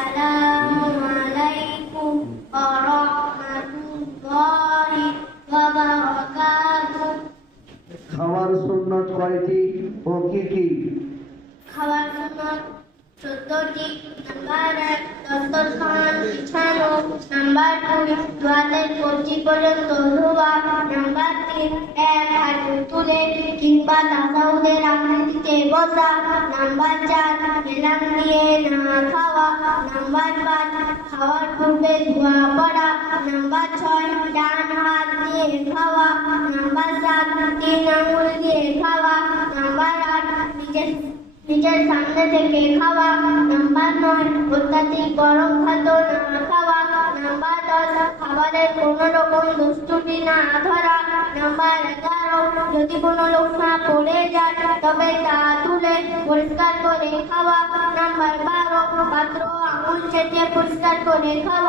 আসসালামু আলাইকুম ওয়া রাহমাতুল্লাহি ওয়া বারাকাতুহু। খাওয়ার সুন্নত কয়টি ও কি কি? খাওয়ার সুন্নত 14টি। নাম্বার 1 দস্তরখান বিছানো। নাম্বার 2 দোয়াতের কবজি পর্যন্ত ধোয়া। নাম্বার 3 এক হাত তুলে কিংবা তাসাউদের আকৃতিতে বসা। নাম্বার 4 হেলান দিয়ে না খাওয়া। নাম্বার 5 খাওয়ার পূর্বে ধোয়া পড়া। নাম্বার 6 ডান হাত দিয়ে খাওয়া। নাম্বার 7 তিন আঙুল দিয়ে খাওয়া। নাম্বার 8 নিজের সামনে থেকে খাওয়া। নাম্বার 9 অত্যাধিক গরম খাদ্য না খাওয়া। নাম্বার 10 খাবারের কোনো রকম দুষ্টুমি না ধরা। নাম্বার 11 যদি কোনো লোকমা পড়ে যায় তবে তা তুলে পরিষ্কার করে খাওয়া। নাম্বার 12 পাত্র আঙুল চেটে পরিষ্কার করে খাওয়া।